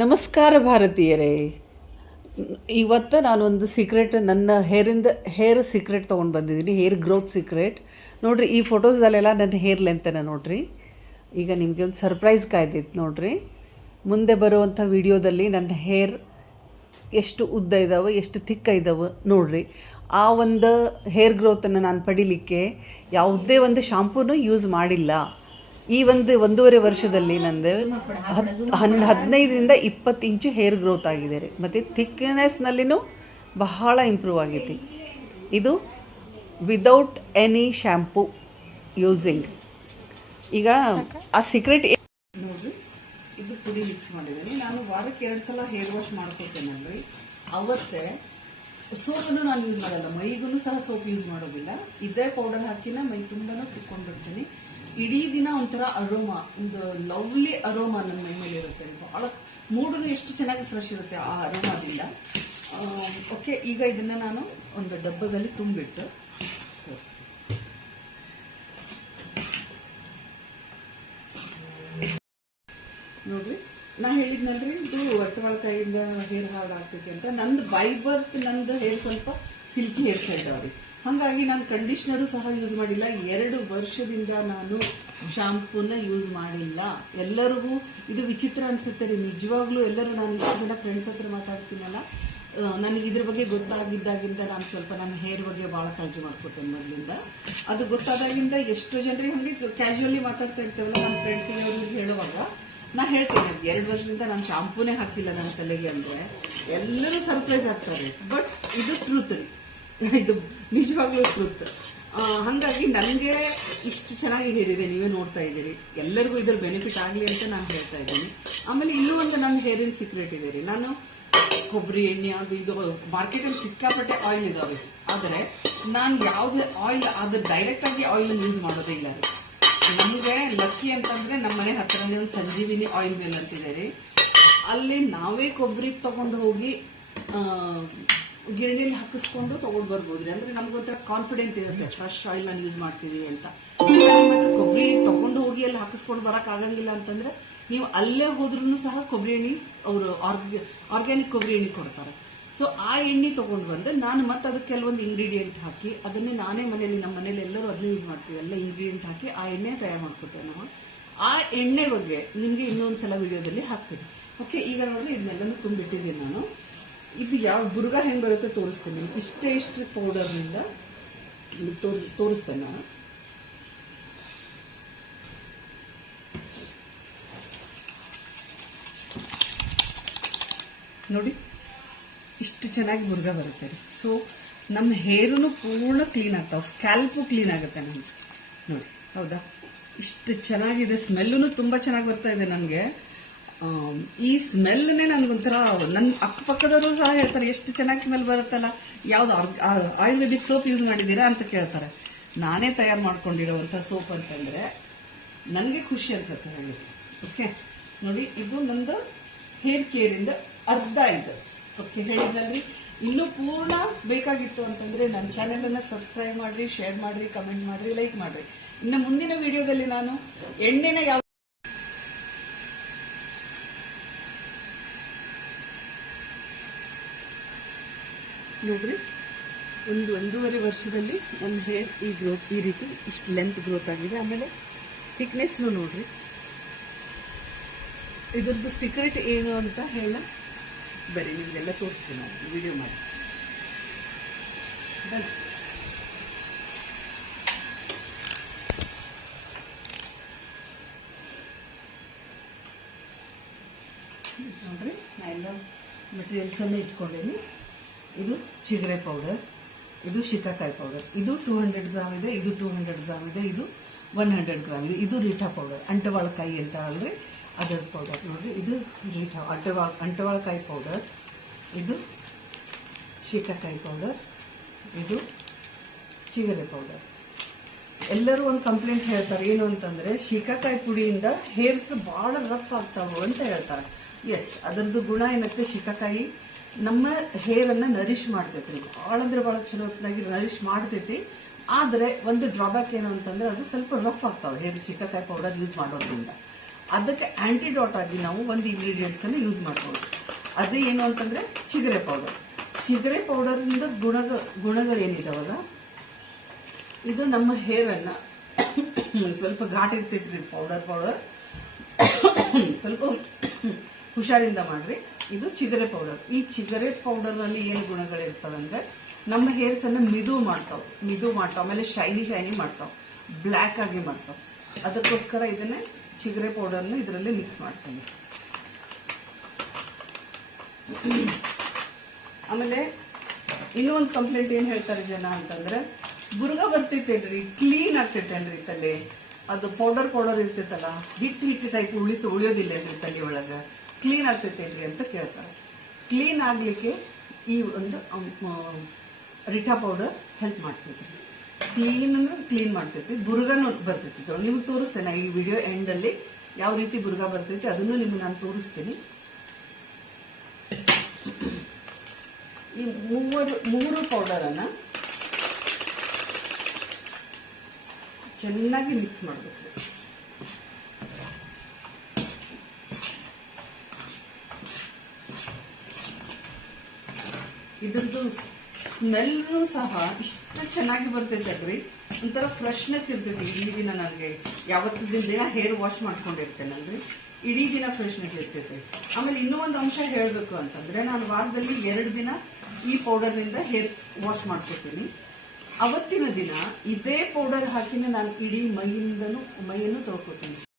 ನಮಸ್ಕಾರ ಭಾರತೀಯರೇ. ಇವತ್ತು ನಾನೊಂದು ಸೀಕ್ರೆಟ್, ನನ್ನ ಹೇರ್ ಸೀಕ್ರೆಟ್ ತೊಗೊಂಡು ಬಂದಿದ್ದೀನಿ. ಹೇರ್ ಗ್ರೋತ್ ಸೀಕ್ರೆಟ್ ನೋಡಿರಿ. ಈ ಫೋಟೋಸ್ದಲ್ಲೆಲ್ಲ ನನ್ನ ಹೇರ್ ಲೆಂತನ ನೋಡಿರಿ. ಈಗ ನಿಮಗೆ ಒಂದು ಸರ್ಪ್ರೈಸ್ ಕಾಯ್ದಿತ್ತು ನೋಡಿರಿ. ಮುಂದೆ ಬರುವಂಥ ವಿಡಿಯೋದಲ್ಲಿ ನನ್ನ ಹೇರ್ ಎಷ್ಟು ಉದ್ದ ಇದ್ದಾವೆ, ಎಷ್ಟು ಥಿಕ್ಕ ಇದ್ದಾವೆ ನೋಡಿರಿ. ಆ ಒಂದು ಹೇರ್ ಗ್ರೋತನ್ನು ನಾನು ಪಡಿಲಿಕ್ಕೆ ಯಾವುದೇ ಒಂದು ಶಾಂಪೂನು ಯೂಸ್ ಮಾಡಿಲ್ಲ. ಈ ಒಂದೂವರೆ ವರ್ಷದಲ್ಲಿ ನಂದು 15ರಿಂದ 20 ಇಂಚು ಹೇರ್ ಗ್ರೋತ್ ಆಗಿದೆ ರೀ. ಮತ್ತು ಥಿಕ್ನೆಸ್ನಲ್ಲಿನೂ ಬಹಳ ಇಂಪ್ರೂವ್ ಆಗೈತಿ. ಇದು ವಿದೌಟ್ ಎನಿ ಶ್ಯಾಂಪೂ ಯೂಸಿಂಗ್. ಈಗ ಆ ಸೀಕ್ರೆಟ್ ನೋಡಿರಿ, ಇದು ಪುಡಿ ಮಿಕ್ಸ್ ಮಾಡಿದ್ದೀನಿ. ನಾನು ವಾರಕ್ಕೆ 2 ಸಲ ಹೇರ್ ವಾಶ್ ಮಾಡ್ಕೊತೇನಲ್ರಿ. ಅವತ್ತೇ ಸೋಪನ್ನು ನಾನು ಯೂಸ್ ಮಾಡಲ್ಲ, ಮೈಗೂ ಸಹ ಸೋಪ್ ಯೂಸ್ ಮಾಡೋದಿಲ್ಲ. ಇದೇ ಪೌಡರ್ ಹಾಕಿನ ಮೈ ತುಂಬಾ ತಿಕ್ಕೊಂಡ್ಬಿಡ್ತೀನಿ. ಇಡೀ ದಿನ ಒಂಥರ ಅರೋಮಾ, ಒಂದು ಲವ್ಲಿ ಅರೋಮಾ ನನ್ನ ಮೈ ಮೇಲೆ ಇರುತ್ತೆ. ಭಾಳ ಮೂಡೂ ಎಷ್ಟು ಚೆನ್ನಾಗಿ ಫ್ರೆಶ್ ಇರುತ್ತೆ ಆ ಅರೋಮಾದಿಂದ. ಓಕೆ, ಈಗ ಇದನ್ನು ನಾನು ಒಂದು ಡಬ್ಬದಲ್ಲಿ ತುಂಬಿಟ್ಟು ತೋರಿಸ್ತೀನಿ. ನೋಡ್ರಿ, ನಾ ಹೇಳಿದ್ನಲ್ರಿ ಇದು ಒಟ್ಟವಾಳಕಾಯಿಂದ ಹೇರ್ ಹಾರ್ಡ್ ಆಗ್ತೈತಿ ಅಂತ. ನಂದು ಬೈ ಬರ್ತ್ ನಂದು ಹೇರ್ ಸ್ವಲ್ಪ ಸಿಲ್ಕಿ ಹೇರ್ ಸ್ಟೈಲ್ ಅವ್ರಿ. ಹಾಗಾಗಿ ನಾನು ಕಂಡೀಷ್ನರು ಸಹ ಯೂಸ್ ಮಾಡಿಲ್ಲ. 2 ವರ್ಷದಿಂದ ನಾನು ಶಾಂಪೂನ ಯೂಸ್ ಮಾಡಿಲ್ಲ. ಎಲ್ಲರಿಗೂ ಇದು ವಿಚಿತ್ರ ಅನಿಸುತ್ತೆ ರೀ, ನಿಜವಾಗ್ಲೂ. ಎಲ್ಲರೂ, ನಾನು ಇಷ್ಟು ಜನ ಫ್ರೆಂಡ್ಸ್ ಹತ್ರ ಮಾತಾಡ್ತೀನಲ್ಲ, ನನಗೆ ಇದ್ರ ಬಗ್ಗೆ ಗೊತ್ತಾಗಿದ್ದಾಗಿಂದ ನಾನು ಸ್ವಲ್ಪ ನನ್ನ ಹೇರ್ ಬಗ್ಗೆ ಭಾಳ ಕಾಳಜಿ ಮಾಡ್ಕೊತೇನೆ ಮೊದಲಿಂದ. ಅದು ಗೊತ್ತಾದಾಗಿಂದ ಎಷ್ಟೋ ಜನರಿಗೆ ಹಾಗೆ ಕ್ಯಾಶುವಲಿ ಮಾತಾಡ್ತಾ ಇರ್ತೇವಲ್ಲ ನಮ್ಮ ಫ್ರೆಂಡ್ಸಿಗೆ, ಅವ್ರಿಗೆ ಹೇಳುವಾಗ ನಾ ಹೇಳ್ತೇನೆ 2 ವರ್ಷದಿಂದ ನಾನು ಶಾಂಪೂನೇ ಹಾಕಿಲ್ಲ ನನ್ನ ತಲೆಗೆ ಅಂದರೆ ಎಲ್ಲರೂ ಸರ್ಪ್ರೈಸ್ ಆಗ್ತಾರೆ. ಬಟ್ ಇದು ಟ್ರೂತ್ ರೀ, ಇದು ನಿಜವಾಗ್ಲೂ ಟ್ರೂತ್. ಹಾಗಾಗಿ ನನಗೆ ಇಷ್ಟು ಚೆನ್ನಾಗಿ ಹೇರಿದೆ, ನೀವೇ ನೋಡ್ತಾ ಇದ್ದೀರಿ. ಎಲ್ಲರಿಗೂ ಇದ್ರ ಬೆನಿಫಿಟ್ ಆಗಲಿ ಅಂತ ನಾನು ಹೇಳ್ತಾ ಇದ್ದೀನಿ. ಆಮೇಲೆ ಇನ್ನೂ ಒಂದು ನನ್ನ ಹೇರಿನ ಸೀಕ್ರೆಟ್ ಇದೆ ರೀ. ನಾನು ಕೊಬ್ಬರಿ ಎಣ್ಣೆ ಅದು ಇದು ಮಾರ್ಕೆಟಲ್ಲಿ ಸಿಕ್ಕಾಪಟ್ಟೆ ಆಯಿಲ್ ಇದಾವೆ, ಆದರೆ ನಾನು ಯಾವುದೇ ಆಯಿಲ್ ಅದು ಡೈರೆಕ್ಟಾಗಿ ಆಯಿಲ್ ಯೂಸ್ ಮಾಡೋದೇ ಇಲ್ಲ ರೀ. ನಮಗೆ ಲಕ್ಕಿ ಅಂತಂದರೆ ನಮ್ಮ ಮನೆ ಹತ್ತಿರನೇ ಒಂದು ಸಂಜೀವಿನಿ ಆಯಿಲ್ ಮಿಲ್ ಅಂತಿದೆ ರೀ. ಅಲ್ಲಿ ನಾವೇ ಕೊಬ್ಬರಿ ತೊಗೊಂಡು ಹೋಗಿ ಗಿರಣಿಯಲ್ಲಿ ಹಾಕಿಸ್ಕೊಂಡು ತೊಗೊಂಡು ಬರ್ಬೋದು ರೀ. ಅಂದರೆ ನಮ್ಗೊಂಥರ ಕಾನ್ಫಿಡೆಂಟ್ ಇರುತ್ತೆ, ಫ್ರೆಶ್ ಆಯಿಲ್ ನಾನು ಯೂಸ್ ಮಾಡ್ತೀವಿ ಅಂತ. ಮತ್ತು ಕೊಬ್ಬರಿ ತೊಗೊಂಡು ಹೋಗಿ ಅಲ್ಲಿ ಹಾಕಿಸ್ಕೊಂಡು ಬರೋಕ್ಕಾಗಂಗಿಲ್ಲ ಅಂತಂದರೆ ನೀವು ಅಲ್ಲೇ ಹೋದ್ರೂ ಸಹ ಕೊಬ್ಬರಿ ಎಣ್ಣೆ ಅವರು ಆರ್ಗ್ಯಾನಿಕ್ ಕೊಬ್ಬರಿ ಎಣ್ಣೆ ಕೊಡ್ತಾರೆ. ಸೊ ಆ ಎಣ್ಣೆ ತೊಗೊಂಡು ಬಂದು ನಾನು ಮತ್ತೆ ಅದಕ್ಕೆ ಕೆಲವೊಂದು ಇಂಗ್ರೀಡಿಯೆಂಟ್ ಹಾಕಿ ಅದನ್ನೇ ನಾನೇ ಮನೇಲಿ, ನಮ್ಮ ಮನೇಲಿ ಎಲ್ಲರೂ ಅದನ್ನೇ ಯೂಸ್ ಮಾಡ್ತೀವಿ. ಎಲ್ಲ ಇಂಗ್ರೀಡಿಯೆಂಟ್ ಹಾಕಿ ಆ ಎಣ್ಣೆ ತಯಾರು ಮಾಡ್ಕೊತೇವೆ ನಾವು. ಆ ಎಣ್ಣೆ ಬಗ್ಗೆ ನಿಮಗೆ ಇನ್ನೊಂದು ಸಲ ವಿಡಿಯೋದಲ್ಲಿ ಹಾಕ್ತೀನಿ. ಓಕೆ, ಈಗ ನೋಡಿ ಇದನ್ನೆಲ್ಲನೂ ತುಂಬಿಟ್ಟಿದ್ದೀನಿ ನಾನು. ಇದು ಯಾವ ಬುರ್ಗ ಹೆಂಗೆ ಬರುತ್ತೆ ತೋರಿಸ್ತೀನಿ. ಇಷ್ಟು ಪೌಡರ್ನಿಂದ ತೋರಿಸ್ತೇನೆ ನಾನು. ನೋಡಿ, ಇಷ್ಟು ಚೆನ್ನಾಗಿ ಬುರ್ಗ ಬರುತ್ತೆ ರೀ. ಸೊ ನಮ್ಮ ಹೇರೂ ಪೂರ್ಣ ಕ್ಲೀನ್ ಆಗ್ತಾವೆ, ಸ್ಕ್ಯಾಲ್ಪು ಕ್ಲೀನ್ ಆಗುತ್ತೆ ನಮ್ಗೆ. ನೋಡಿ, ಹೌದಾ, ಇಷ್ಟು ಚೆನ್ನಾಗಿದೆ. ಸ್ಮೆಲ್ಲೂ ತುಂಬ ಚೆನ್ನಾಗಿ ಬರ್ತಾ ಇದೆ ನನಗೆ. ಈ ಸ್ಮೆಲ್ನೇ ನನಗೊಂಥರ, ನನ್ನ ಅಕ್ಕಪಕ್ಕದವರು ಸಹ ಹೇಳ್ತಾರೆ ಎಷ್ಟು ಚೆನ್ನಾಗಿ ಸ್ಮೆಲ್ ಬರುತ್ತಲ್ಲ, ಯಾವ್ದು ಆಯುರ್ವೇದಿಕ್ ಸೋಪ್ ಯೂಸ್ ಮಾಡಿದ್ದೀರಾ ಅಂತ ಕೇಳ್ತಾರೆ. ನಾನೇ ತಯಾರು ಮಾಡ್ಕೊಂಡಿರೋವಂಥ ಸೋಪ್ ಅಂತಂದರೆ ನನಗೆ ಖುಷಿ ಅನ್ಸುತ್ತೆ ಹೇಳಿ. ಓಕೆ, ನೋಡಿ, ಇದು ನಂದು ಹೇರ್ ಕೇರಿಂದ ಅರ್ಧ ಇದು. ಓಕೆ, ಹೇಳಿದ್ನಲ್ರಿ. ಇನ್ನೂ ಪೂರ್ಣ ಬೇಕಾಗಿತ್ತು ಅಂತಂದರೆ ನನ್ನ ಚಾನೆಲನ್ನು ಸಬ್ಸ್ಕ್ರೈಬ್ ಮಾಡಿರಿ, ಶೇರ್ ಮಾಡಿರಿ, ಕಮೆಂಟ್ ಮಾಡಿರಿ, ಲೈಕ್ ಮಾಡಿರಿ. ಇನ್ನು ಮುಂದಿನ ವಿಡಿಯೋದಲ್ಲಿ ನಾನು ಎಣ್ಣೆನ ಯಾವ ನೋಡ್ರಿ, ಒಂದೂವರೆ ವರ್ಷದಲ್ಲಿ ನನ್ನ ಹೇರ್ ಈ ಗ್ರೋತ್ ಈ ರೀತಿ ಇಷ್ಟು ಲೆಂತ್ ಗ್ರೋತ್ ಆಗಿದೆ. ಆಮೇಲೆ ಥಿಕ್ನೆಸ್ನು ನೋಡ್ರಿ. ಇದ್ರದ್ದು ಸೀಕ್ರೆಟ್ ಏನು ಅಂತ ಹೇಳ ಬರೀ ನಿಮಗೆಲ್ಲ ತೋರಿಸ್ತೀನಿ ನಾನು ವಿಡಿಯೋ ಮಾಡಿ. ಬನ್ನಿ, ನೋಡ್ರಿ, ನಾ ಎಲ್ಲ ಮೆಟೀರಿಯಲ್ಸನ್ನೇ ಇಟ್ಕೊಂಡೇನಿ. ಇದು ಚಿಗರೆ ಪೌಡರ್, ಇದು ಶಿಕಾಕಾಯಿ ಪೌಡರ್, ಇದು 200 ಗ್ರಾಮ್ ಇದೆ, ಇದು 200 ಗ್ರಾಮ್ ಇದೆ, ಇದು 100 ಗ್ರಾಮ್ ಇದೆ. ಇದು ರೀಠಾ ಪೌಡರ್, ಅಂಟವಾಳಕಾಯಿ ಅಂತ ಅಲ್ರಿ, ಅದರ ಪೌಡರ್ ನೋಡಿರಿ. ಇದು ರೀಠಾ ಅಂಟವಾಳಕಾಯಿ ಪೌಡರ್, ಇದು ಶಿಕಾಕಾಯಿ ಪೌಡರ್, ಇದು ಚಿಗರೆ ಪೌಡರ್. ಎಲ್ಲರೂ ಒಂದು ಕಂಪ್ಲೇಂಟ್ ಹೇಳ್ತಾರೆ, ಏನು ಅಂತಂದರೆ ಶಿಕಾಕಾಯಿ ಪುಡಿಯಿಂದ ಹೇರ್ಸ್ ಭಾಳ ರಫ್ ಆಗ್ತಾವೆ ಅಂತ ಹೇಳ್ತಾರೆ. ಎಸ್, ಅದರದ್ದು ಗುಣ ಏನಂತೆ, ಶಿಕಾಕಾಯಿ ನಮ್ಮ ಹೇರನ್ನು ನರಿಶ್ ಮಾಡ್ತೈತಿ, ಭಾಳ ಅಂದರೆ ಭಾಳ ಚಲೋತ್ನಾಗಿ ನರಿಶ್ ಮಾಡ್ತೈತಿ. ಆದರೆ ಒಂದು ಡ್ರಾಬ್ಯಾಕ್ ಏನು ಅಂತಂದರೆ ಅದು ಸ್ವಲ್ಪ ರಫ್ ಆಗ್ತಾವೆ ಹೇರ್ ಶಿಕಾಕಾಯಿ ಪೌಡರ್ ಯೂಸ್ ಮಾಡೋದ್ರಿಂದ. ಅದಕ್ಕೆ ಆಂಟಿಡಾಟ್ ಆಗಿ ನಾವು ಒಂದು ಇಂಗ್ರೀಡಿಯೆಂಟ್ಸನ್ನು ಯೂಸ್ ಮಾಡ್ಬೋದು. ಅದು ಏನು ಅಂತಂದರೆ ಚಿಗರೆ ಪೌಡರ್. ಚಿಗರೆ ಪೌಡರಿಂದ ಗುಣಗಳೇನಿದಾವಲ್ಲ, ಇದು ನಮ್ಮ ಹೇರನ್ನು ಸ್ವಲ್ಪ ಘಾಟ್ ಇರ್ತಿದ್ರಿ ಪೌಡರ್ ಸ್ವಲ್ಪ ಹುಷಾರಿಂದ ಮಾಡ್ರಿ. ಇದು ಚಿಗರೆ ಪೌಡರ್. ಈ ಚಿಗರೆ ಪೌಡರ್ನಲ್ಲಿ ಏನು ಗುಣಗಳಿರ್ತವೆ ಅಂದರೆ ನಮ್ಮ ಹೇರ್ಸನ್ನು ಮಿದು ಮಾಡ್ತಾವೆ, ಆಮೇಲೆ ಶೈನಿ ಮಾಡ್ತಾವೆ, ಬ್ಲ್ಯಾಕ್ ಆಗಿ ಮಾಡ್ತಾವೆ. ಅದಕ್ಕೋಸ್ಕರ ಇದನ್ನೇ ಚಿಗರೆ ಪೌಡರ್ನ ಇದರಲ್ಲಿ ಮಿಕ್ಸ್ ಮಾಡ್ತೀನಿ. ಆಮೇಲೆ ಇನ್ನೂ ಒಂದು ಕಂಪ್ಲೇಂಟ್ ಏನು ಹೇಳ್ತಾರೆ ಜನ ಅಂತಂದ್ರೆ, ಬುರ್ಗ ಬರ್ತೈತೇನ್ರಿ, ಕ್ಲೀನ್ ಆಗ್ತೈತೇನ್ರಿ ತಲೆ, ಅದು ಪೌಡರ್ ಇರ್ತೈತಲ್ಲ, ಹಿಟ್ಟು ಟೈಪ್ ಉಳಿಯೋದಿಲ್ಲೇನ್ರಿ ತಲೆ ಒಳಗೆ, ಕ್ಲೀನ್ ಆಗ್ತೈತೇನ್ರಿ ಅಂತ ಕೇಳ್ತಾರೆ. ಕ್ಲೀನ್ ಆಗಲಿಕ್ಕೆ ಈ ಒಂದು ರಿಠಾ ಪೌಡರ್ ಹೆಲ್ಪ್ ಮಾಡ್ತೈತಿ. ಕ್ಲೀನ್ ಮಾಡ್ತೈತಿ. ಬುರ್ಗನೂ ಬರ್ತೈತಿ. ನಿಮ್ಗೆ ತೋರಿಸ್ತೇನೆ ಈ ವಿಡಿಯೋ ಎಂಡಲ್ಲಿ ಯಾವ ರೀತಿ ಬುರ್ಗ ಬರ್ತೈತಿ, ಅದನ್ನು ನಿಮ್ಗೆ ನಾನು ತೋರಿಸ್ತೀನಿ. ಈ ಮೂರು ಪೌಡರನ್ನು ಚೆನ್ನಾಗಿ ಮಿಕ್ಸ್ ಮಾಡಬೇಕು. ಇದ್ರದ್ದು ಸ್ಮೆಲ್ಲು ಸಹ ಇಷ್ಟು ಚೆನ್ನಾಗಿ ಬರ್ತೈತಲ್ರಿ, ಒಂಥರ ಫ್ರೆಶ್ನೆಸ್ ಇರ್ತೈತಿ. ಇಡೀ ದಿನ ನನಗೆ ಯಾವತ್ತಿನ ದಿನ ಹೇರ್ ವಾಶ್ ಮಾಡ್ಕೊಂಡಿರ್ತೇನಲ್ರಿ, ಇಡೀ ದಿನ ಫ್ರೆಶ್ನೆಸ್ ಇರ್ತೈತಿ. ಆಮೇಲೆ ಇನ್ನೂ ಒಂದು ಅಂಶ ಹೇಳಬೇಕು ಅಂತಂದ್ರೆ, ನಾನು ವಾರದಲ್ಲಿ 2 ದಿನ ಈ ಪೌಡರ್ನಿಂದ ಹೇರ್ ವಾಶ್ ಮಾಡ್ಕೊತೀನಿ. ಅವತ್ತಿನ ದಿನ ಇದೇ ಪೌಡರ್ ಹಾಕಿನೇ ನಾನು ಇಡೀ ಮೈಯನ್ನು ತೊಳ್ಕೊತೀನಿ.